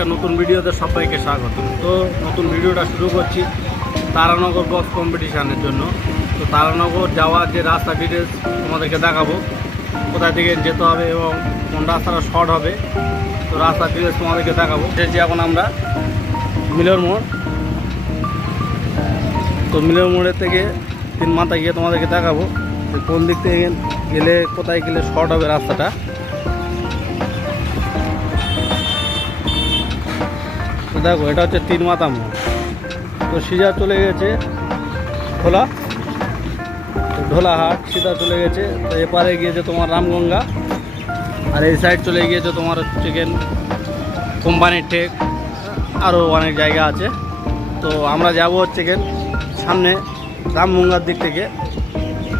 একটা নতুন ভিডিওতে সবাইকে স্বাগত। তো নতুন ভিডিওটা শুরু করছি তারানগর বক্স কম্পিটিশানের জন্য। তো তারানগর যাওয়ার যে রাস্তা ডিটেলস তোমাদেরকে দেখাবো, কোথায় থেকে যেতে হবে এবং কোন রাস্তাটা শর্ট হবে। তো রাস্তার ডিটেলস তোমাদেরকে দেখাবো। যে এখন আমরা মিলর মোড়, তো মিলর মোড়ের থেকে 3 মাথায় গিয়ে তোমাদেরকে দেখাবো কোন দিক থেকে গেলে কোথায় গেলে শর্ট হবে রাস্তাটা। তো দেখো, এটা হচ্ছে 3 মাথা মোড়। তো সিধা চলে গেছে ঢোলা, তো ঢোলাহাট সিধা চলে গেছে। তো এপারে গিয়েছে তোমার রামগঙ্গা, আর এই সাইড চলে গিয়েছে তোমার হচ্ছে কোম্পানির টেক, আরও অনেক জায়গা আছে। তো আমরা যাব হচ্ছে সামনে রামগঙ্গার দিক থেকে।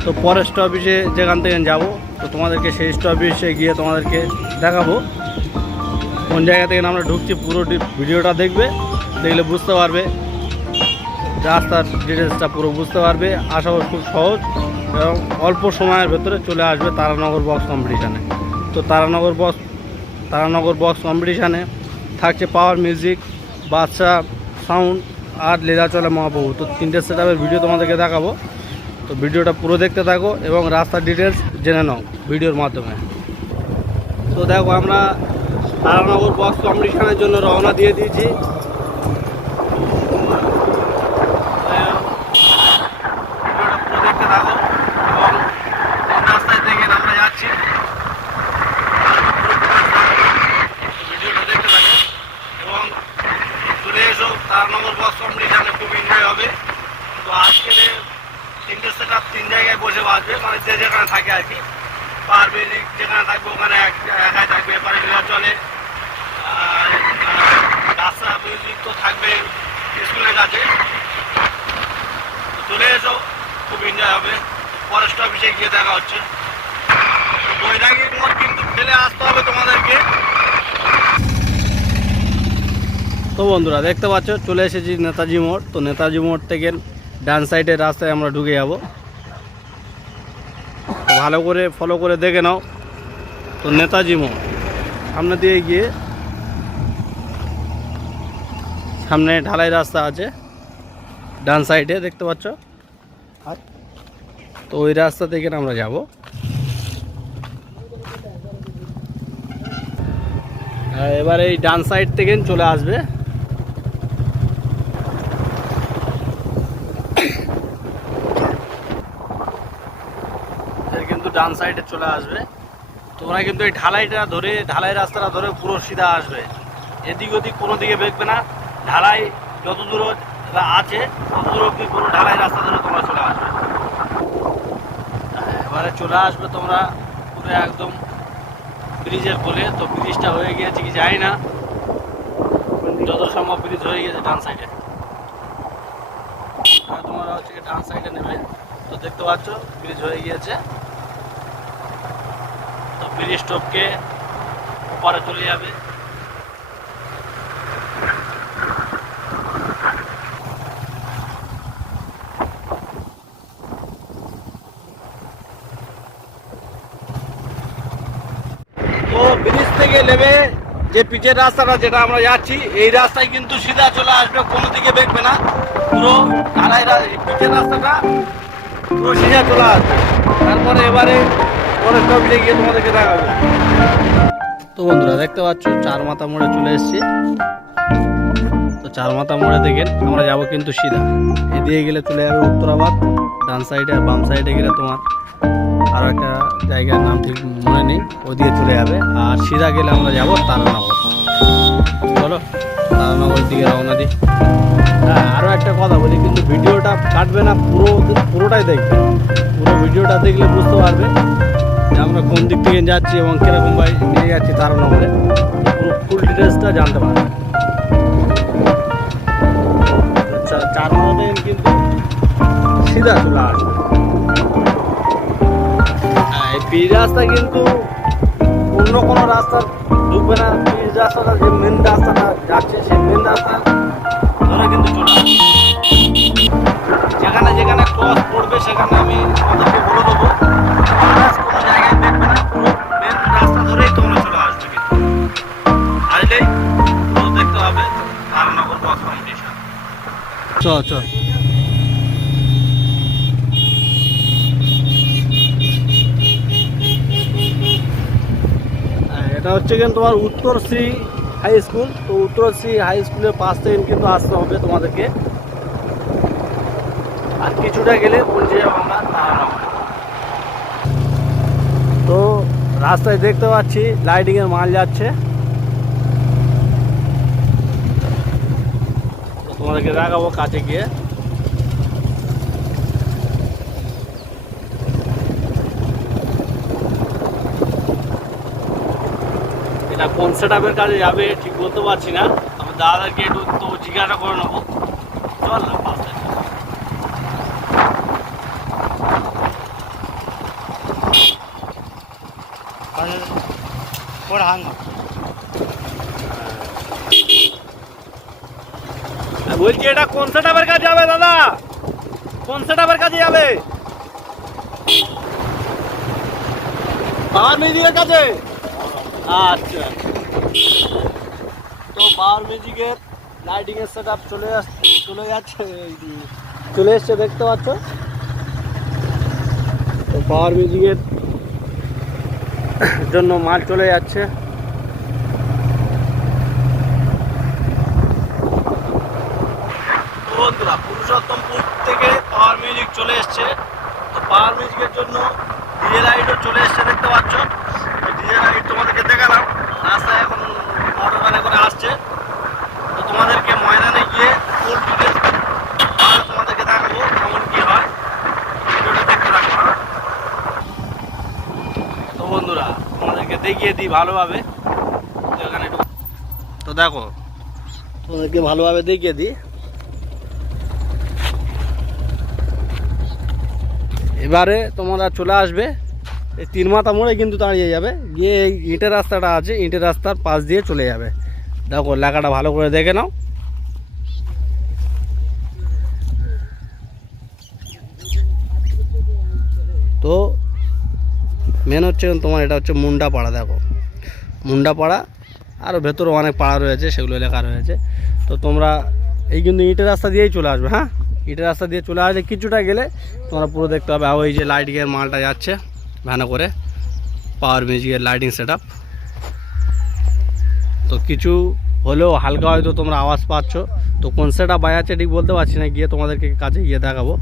তো পরের স্টপেজে যেখান থেকে যাব, তো তোমাদেরকে সেই স্টপেজে গিয়ে তোমাদেরকে দেখাবো কোন জায়গা থেকে আমরা ঢুকছি। পুরো ভিডিওটা দেখবে, দেখলে বুঝতে পারবে, রাস্তার ডিটেলসটা পুরো বুঝতে পারবে। আশা করি খুব সহজ এবং অল্প সময়ের ভেতরে চলে আসবে তারানগর বক্স কম্পিটিশানে। তো তারানগর বক্স কম্পিটিশানে থাকছে পাওয়ার মিউজিক, বাদশা সাউন্ড আর লীলাচলা মহাপ্রভু। তো 3টে সেটআপের ভিডিও তোমাদেরকে দেখাবো। তো ভিডিওটা পুরো দেখতে থাকো এবং রাস্তার ডিটেলস জেনে নাও ভিডিওর মাধ্যমে। তো দেখো, আমরা তারানগর বক্স কম্পিটিশানের জন্য রওনা দিয়ে দিয়েছি। তারানগর বক্স কম্পিটিশানে খুব এনজয় হবে। তো আজকে 3টে সেটআপ 3 জায়গায় বসে বাজবে, মানে যে যেখানে থাকে আর কি। পাওয়ার মিউজিক যেখানে থাকবে ওখানে একাই থাকবে, এবারে চলে বাদশা মিউজিক তো থাকবে স্কুলের কাছে। চলে এসো, খুব এনজয় হবে। ফরেস্ট অফিসে গিয়ে দেখা হচ্ছে। বৈরাগী মোড় কিন্তু ফেলে আসতে হবে তোমাদেরকে। তো বন্ধুরা, দেখতে পাচ্ছ চলে এসেছি নেতাজি মোড়। তো নেতাজি মোড় থেকে ডান সাইডের রাস্তায় আমরা ঢুকে যাব। তো ভালো করে ফলো করে দেখে নাও। তো নেতাজি মোড় সামনে দিয়ে গিয়ে সামনে ঢালাই রাস্তা আছে ডান সাইডে, দেখতে পাচ্ছ। তো ওই রাস্তা থেকে আমরা যাব। এবার এই ডান সাইড থেকে চলে আসবে। কিন্তু ডান সাইডে চলে আসবে। তোমরা কিন্তু এই ঢালাই রাস্তাটা ধরে পুরো সিধা আসবে, এদিক ওদিক কোনো দিকে বেঁকবে না। ঢালাই যত দূর আছে তত দূর অব্দি পুরো ঢালাই রাস্তা ধরে তোমরা চলে আসবে। এবারে চলে আসবে তোমরা পুরো একদম ব্রিজের কোলে। তো ব্রিজটা হয়ে গিয়েছে কি জানি না, যত সম্ভব ব্রিজ হয়ে গেছে ডান সাইডে। তোমরা হচ্ছে ডান সাইডে নেবে। তো দেখতে পাচ্ছ ব্রিজ হয়ে গিয়েছে। তো ব্রিজ টপকে পরে চলে যাবে। তো ব্রিজ থেকে নেবে যে পিচের রাস্তাটা যেটা আমরা যাচ্ছি, এই রাস্তায় কিন্তু সিধা চলে আসবে, কোনো দিকে বেঁকবে না। পুরো ঢালাই পিচের রাস্তাটা পুরো সিধা চলে আসবে। তারপরে এবারে পরের স্টপেজে গিয়ে তোমাদেরকে দেখাবো। তো বন্ধুরা, দেখতে পাচ্ছ 4 মাথা মোড়ে চলে এসেছি। তো 4 মাথা মোড়ে থেকে আমরা যাব কিন্তু সিধা। এদিকে গেলে চলে যাবে উত্তরাবাদ ডান সাইডে, আর বাম সাইডে গেলে তোমার আরও একটা জায়গার নাম ঠিক মনে নেই, ওদিকে চলে যাবে। আর সিধা গেলে আমরা যাব তারানগর। চলো তারানগরের দিকে রওনা দিই। হ্যাঁ, আরও একটা কথা বলি, কিন্তু ভিডিওটা কাটবে না, পুরোটাই দেখবে। পুরো ভিডিওটা দেখলে বুঝতে পারবে যে আমরা কোন দিক থেকে যাচ্ছি এবং কীরকম ভাবে নিয়ে যাচ্ছি তারানগরে। পুরো ফুল ডিটেলসটা জানতে পারবে। 4 মাথা কিন্তু সিধা চলে আসবে। এই ব্রিজ রাস্তা কিন্তু অন্য কোনো রাস্তা ঢুকবে না। ব্রিজ রাস্তাটা যে মেন রাস্তাটা যাচ্ছে, সেই মেন রাস্তা ধরে কিন্তু চলে আসবে। যেখানে যেখানে ক্রস পড়বে সেখানে আমি তোমাদেরকে বলে দেবো। কোনো জায়গায় দেখবে না, পুরো মেন রাস্তা ধরেই তোমরা চলে আসবে। কিন্তু আসলেই পুরো দেখতে চ এটা হচ্ছে কিন্তু তোমার উত্তরশ্রী হাই স্কুল। তো উত্তরশ্রী হাই স্কুলের পাশ থেকে কিন্তু আসতে হবে তোমাদেরকে, আর কিছুটা গেলে পৌঁছে যাবো আমরা তারানগর। তো রাস্তায় দেখতে পাচ্ছি লাইটিংয়ের মাল যাচ্ছে, তো তোমাদেরকে দেখাবো কাছে গিয়ে। এটা কোন সেটআপের কাজে যাবে ঠিক বলতে পারছি না, তবে দাদাকে একটু তো জিজ্ঞাসা করে নেবো। চল না পাশে বলছি এটা কোন সেটআপের কাজে যাবে দাদা? কোন সেটআপের কাজে যাবে? পাওয়ার মিউজিকের কাছে। আচ্ছা, তো পাওয়ার মিউজিকের লাইটিং এর সেটআপ চলে এসছে দেখতে পাচ্ছ। তো পাওয়ার মিউজিকের জন্য মাল চলে যাচ্ছে। বন্ধুরা পুরুষোত্তমপুর থেকে পাওয়ার মিউজিক চলে এসছে। তো পাওয়ার মিউজিকের জন্য ডিজে লাইটও চলে এসছে দেখতে পাচ্ছ। ডিজে লাইট তোমাদেরকে দেখালাম, রাস্তায় এখন মোটর ভ্যানে করে আসছে। তো তোমাদেরকে ময়দানে গিয়ে ফুল ডিটেলস তোমাদেরকে দেখাবো কেমন কি হয়, ভিডিওটা দেখতে থাকবো। তো বন্ধুরা তোমাদেরকে দেখিয়ে দিই ভালোভাবে। তো এখানে তো দেখো তোমাদেরকে ভালোভাবে দেখিয়ে দিই। এবারে তোমরা চলে আসবে এই তিন মাথা মোড়ে কিন্তু দাঁড়িয়ে যাবে, গিয়ে এই ইটের রাস্তাটা আছে, ইটের রাস্তার পাশ দিয়ে চলে যাবে। দেখো লেখাটা ভালো করে দেখে নাও। তো মেন হচ্ছে তোমার এটা হচ্ছে মুন্ডা পাড়া। দেখো মুন্ডা পাড়া, আরও ভেতরে অনেক পাড়া রয়েছে, সেগুলো লেখা রয়েছে। তো তোমরা এই কিন্তু ইটের রাস্তা দিয়েই চলে আসবে। হ্যাঁ, ইটের রাস্তা দিয়ে চলে আসলে কিছুটা গেলে তোমরা পুরো দেখতে পাবে। আর ওই যে লাইটিংয়ের মালটা যাচ্ছে ভ্যানে করে, পাওয়ার মিউজিকের লাইটিং সেটআপ। তো কিছু হলেও হালকা হয়তো তোমরা আওয়াজ পাচ্ছ। তো কোন সেটআপ বাজাচ্ছে ঠিক বলতে পারছি না, গিয়ে তোমাদেরকে কাছে গিয়ে দেখাবো।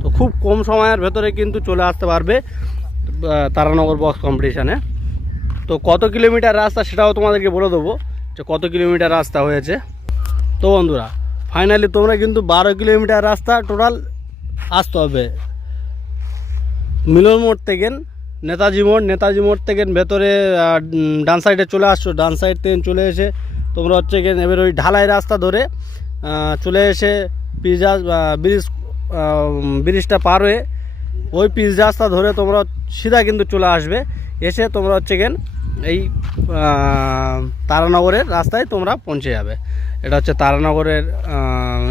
তো খুব কম সময়ের ভেতরে কিন্তু চলে আসতে পারবে তারানগর বক্স কম্পিটিশানে। তো কত কিলোমিটার রাস্তা সেটাও তোমাদেরকে বলে দেবো যে কত কিলোমিটার রাস্তা হয়েছে। তো বন্ধুরা ফাইনালি তোমরা কিন্তু 12 কিলোমিটার রাস্তা টোটাল আসতে হবে মিলন মোড় থেকে নেতাজি মোড় থেকে ভেতরে ডান সাইডে চলে আসছো। ডান সাইড থেকে চলে এসে তোমরা হচ্ছে এবার ওই ঢালাই রাস্তা ধরে চলে এসে ব্রিজটা পার হয়ে ওই পিচ রাস্তা ধরে তোমরা সিধা কিন্তু চলে আসবে। এসে তোমরা হচ্ছে এই তারানগরের রাস্তায় তোমরা পৌঁছে যাবে। এটা হচ্ছে তারানগরের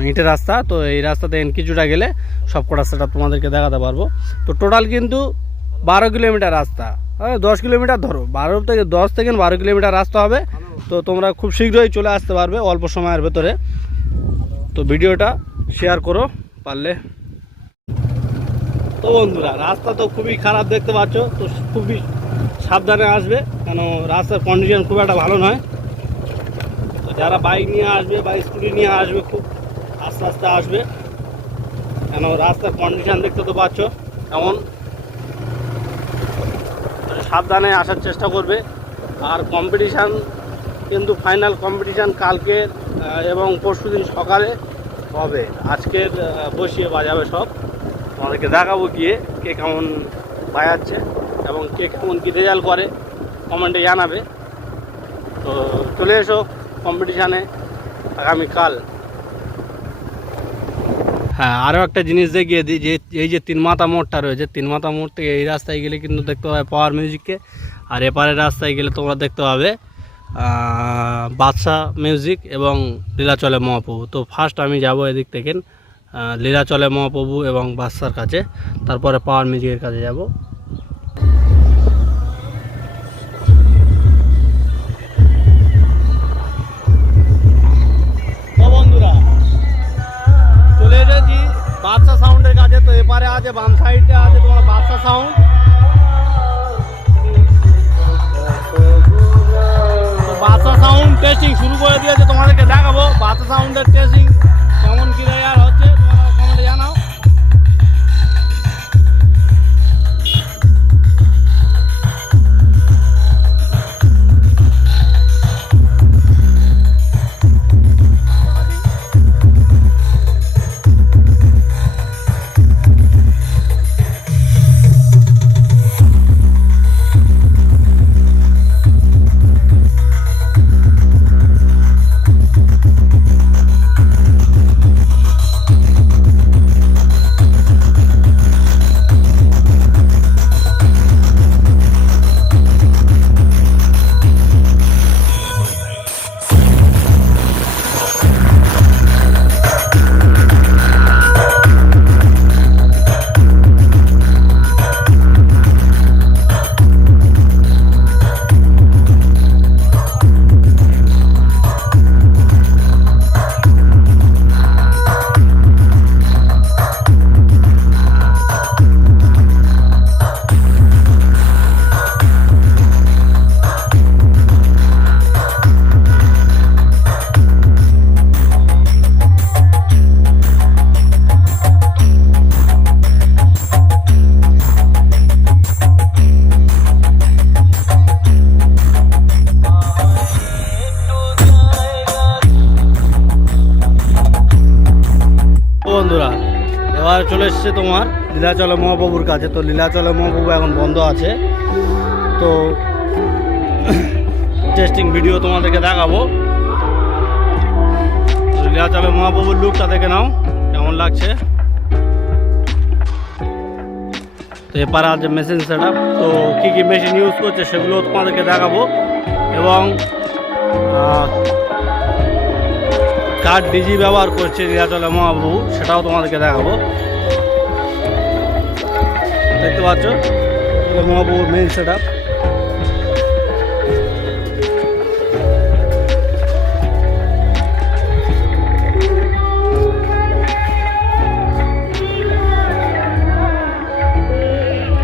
ইটের রাস্তা। তো এই রাস্তাতে কিছুটা গেলে সবকটা রাস্তাটা তোমাদেরকে দেখাতে পারবো। তো টোটাল কিন্তু 12 কিলোমিটার রাস্তা, 10 কিলোমিটার ধরো, 10 থেকে 12 কিলোমিটার রাস্তা হবে। তো তোমরা খুব শীঘ্রই চলে আসতে পারবে অল্প সময়ের ভেতরে। তো ভিডিওটা শেয়ার করো পারলে। তো বন্ধুরা রাস্তা তো খুবই খারাপ দেখতে পাচ্ছ, তো খুবই সাবধানে আসবে, কেন রাস্তার কন্ডিশন খুব একটা ভালো নয়। তো যারা বাইক নিয়ে আসবে বা স্কুটি নিয়ে আসবে খুব আস্তে আস্তে আসবে, কেন রাস্তার কন্ডিশন দেখতে তো পাচ্ছ এমন। সাবধানে আসার চেষ্টা করবে। আর কম্পিটিশান কিন্তু ফাইনাল কম্পিটিশান কালকে এবং পরশুদিন সকালে হবে। আজকের বসিয়ে বাজাবে সব, তোমাদেরকে দেখাবো গিয়ে কে কেমন বাজাচ্ছে এবং কে কেমন কী রেজাল্ট করে কমেন্টে জানাবে। তো চলে এসো কম্পিটিশানে আগামীকাল। হ্যাঁ, আরও একটা জিনিস দেখিয়ে দিই, যে এই যে তিন মাথা মোড়টা রয়েছে, তিন মাথা মোড় থেকে এই রাস্তায় গেলে কিন্তু দেখতে পাবে পাওয়ার মিউজিককে, আর এপারের রাস্তায় গেলে তোমরা দেখতে পাবে বাদশা মিউজিক এবং লীলাচলে মহাপ্রভু। তো ফার্স্ট আমি যাব এদিক থেকে লীলাচলে মহাপ্রভু এবং বাদশার কাছে, তারপরে পাওয়ার মিউজিকের কাছে যাব। বন্ধুরা চলে আছে, বাম সাইডে আছে তোমার বাদশা সাউন্ড। তো বাদশা সাউন্ড টেস্টিং শুরু করে দিয়েছে, তোমাদেরকে দেখাবো বাদশা সাউন্ডের টেস্টিং কেমন কি রেয়ার হচ্ছে, তোমরা কমেন্টে জানাও। বন্ধুরা এবার চলে এসছে তোমার লীলাচল মহাপ্রভুর কাছে। তো লীলাচল মহাপ্রভু এখন বন্ধ আছে, তো টেস্টিং ভিডিও তোমাদেরকে দেখাবো। লীলাচল মহাপ্রভুর লুকটা দেখে নাও কেমন লাগছে। তো এপারে আছে মেশিন সেট আপ, তো কী কী মেশিন ইউজ করছে সেগুলো তোমাদেরকে দেখাবো, এবং কার ডিজি ব্যবহার করছে লীলাচল মহাপ্রভু সেটাও তোমাদেরকে দেখাবো। দেখতে পাচ্ছ মহাপ্রভুর মেইন সেট আপ।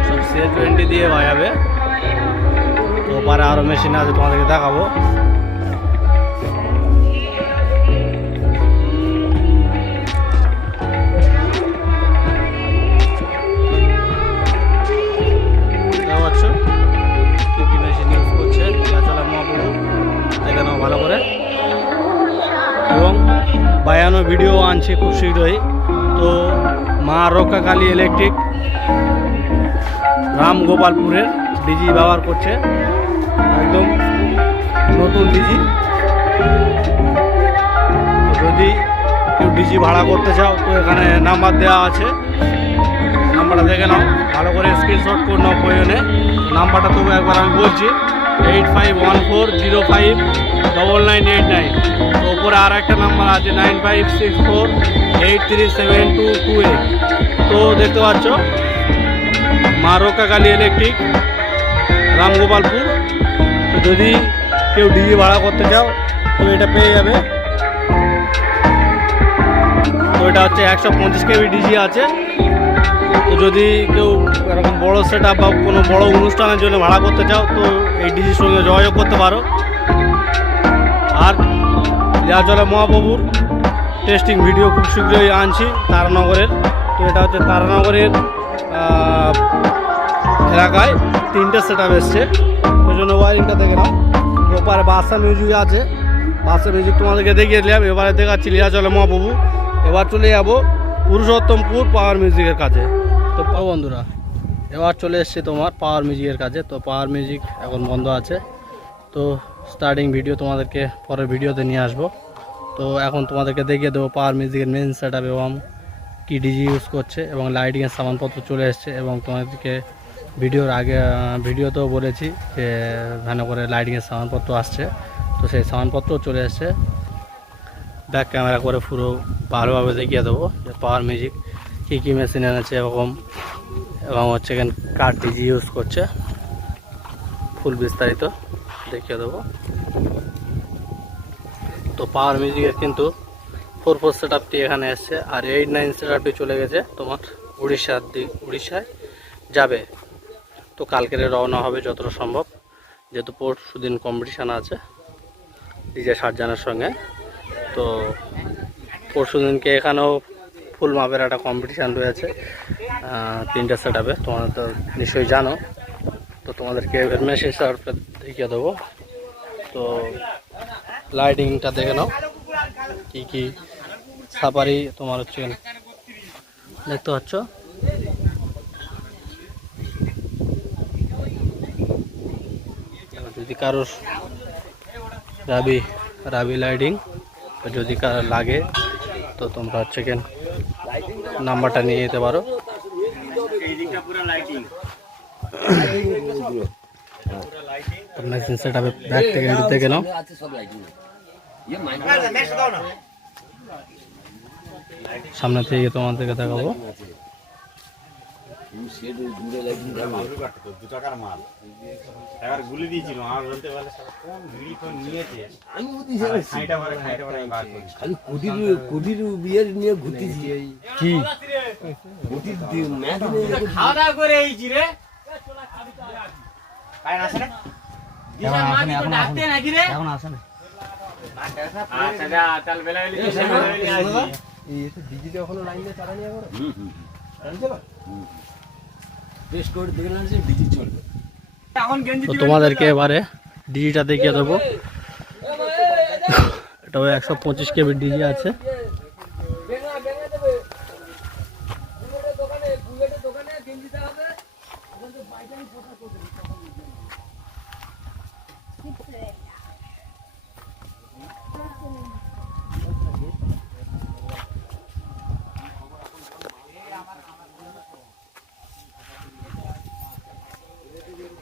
সব CA20 দিয়ে বাজাবে। তো ওপারে আরও মেশিন আছে তোমাদেরকে দেখাবো। ভালো করে এবং বায়ানো ভিডিও আনছে খুব শীঘ্রই। তো মা রক্ষা কালী ইলেকট্রিক রামগোপালপুরের ডিজি ব্যবহার করছে, একদম নতুন ডিজি। যদি কেউ ডিজি ভাড়া করতে চাও তো এখানে নাম্বার দেওয়া আছে, নাম্বারটা দেখে নাও, ভালো করে স্ক্রিনশট করে নাও প্রয়োজনে। নাম্বারটা তবু একবার আমি বলছি 8514059989। তো ওপরে আর একটা নাম্বার আছে 9564837228। তো দেখতে পাচ্ছ মা রক্ষা কালী ইলেকট্রিক রামগোপালপুর। তো যদি কেউ ডিজি ভাড়া করতে চাও তো এটা পেয়ে যাবে। তো এটা হচ্ছে 125 কেবি ডিজি আছে। তো যদি কেউ এরকম বড়ো সেট আপ বা কোনো বড় অনুষ্ঠানের জন্য ভাড়া করতে চাও তো এই ডিজির সঙ্গে যোগাযোগ করতে পারো। আর লীলাচল মহাপ্রভুর টেস্টিং ভিডিও খুব শীঘ্রই আনছি তারানগরের। তো এটা হচ্ছে তারানগরের এলাকায় 3টে সেট আপ এসছে, ওই জন্য ওয়ারিংটা দেখে নাও। ওপারে বাদশা মিউজিক আছে, বাদশা মিউজিক তোমাদেরকে দেখিয়ে দিলাম। এবারে দেখাচ্ছি লীলাচল মহাপ্রভু। এবার চলে যাবো পুরুষোত্তমপুর পাওয়ার মিউজিকের কাছে। তো বন্ধুরা এবার চলে এসছে তোমার পাওয়ার মিউজিকের কাছে। তো পাওয়ার মিউজিক এখন বন্ধ আছে, তো স্টার্টিং ভিডিও তোমাদেরকে পরের ভিডিওতে নিয়ে আসবো। তো এখন তোমাদেরকে দেখিয়ে দেবো পাওয়ার মিউজিকের মেন সেট আপ এবং কী ডিজি ইউজ করছে, এবং লাইটিংয়ের সামানপত্র চলে এসছে। এবং তোমাদেরকে ভিডিওর আগে ভিডিওতেও বলেছি যে ভালো করে লাইটিংয়ের সামানপত্র আসছে, তো সেই সামানপত্র চলে এসছে। ব্যাক ক্যামেরা করে পুরো ভালোভাবে দেখিয়ে দেবো যে পাওয়ার মিউজিক কী কী মেশিন এনেছে এবং হচ্ছে এখানে কার ডিজি ইউজ করছে, ফুল বিস্তারিত দেখিয়ে দেবো। তো পাওয়ার মিউজিকের কিন্তু 4/4 সেট আপটি এখানে এসছে, আর 8/9 সেট আপটি চলে গেছে তোমার উড়িষ্যায় যাবে। তো কালকের রওনা হবে যতটা সম্ভব, যেহেতু পরশু দিন কম্পিটিশান আছে ডিজে সার্জানের সঙ্গে। তো পরশু দিনকে এখানেও ফুল মাপের একটা কম্পিটিশান রয়েছে 3টে সেট আপে, তোমরা তো নিশ্চয়ই জানো। তো তোমাদেরকে মেশিন সার্ফে দেখিয়ে দেবো। তো লাইটিংটা দেখে নাও, কি কি সাফারি তোমার হচ্ছে দেখতে পাচ্ছ। যদি কারোর রাবি লাইটিং যদি কারো লাগে তো তোমরা হচ্ছে নাম্বারটা নিয়ে যেতে পারো। মেশিন সেট আপে ব্যাগ থেকে একটু দেখে নাও। সামনে থেকে তোমাদেরকে দেখাবো। তোমাদেরকে এবারে ডিজিটা দেখিয়ে দেবো। এটাও 125 কেবি ডিজি আছে।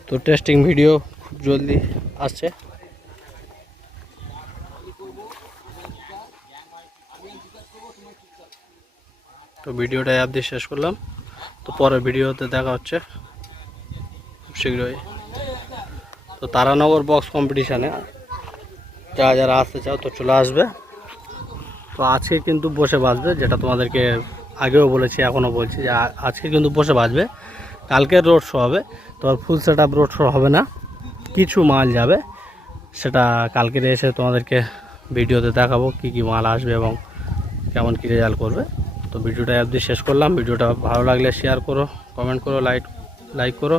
তো টেস্টিং ভিডিও খুব জলদি আসছে। তো ভিডিওটা অ্যাপ দিয়ে শেষ করলাম। তো পরের ভিডিওতে দেখা হচ্ছে খুব শীঘ্রই। তো তারানগর বক্স কম্পিটিশানে যারা আসতে চাও তো চলে আসবে। তো আজকে কিন্তু বসে বাজবে, যেটা তোমাদেরকে আগেও বলেছি এখনও বলছি যে আজকে কিন্তু বসে বাজবে। কালকের রোড শো হবে, তো full set up road show হবে না, কিছু মাল যাবে। সেটা কালকের এসে তোমাদেরকে ভিডিওতে দেখাবো কি কি মাল আসবে এবং কেমন কী রেজাল্ট করবে। তো ভিডিওটা অবধি শেষ করলাম। ভিডিওটা ভালো লাগলে শেয়ার করো, কমেন্ট করো, লাইক করো।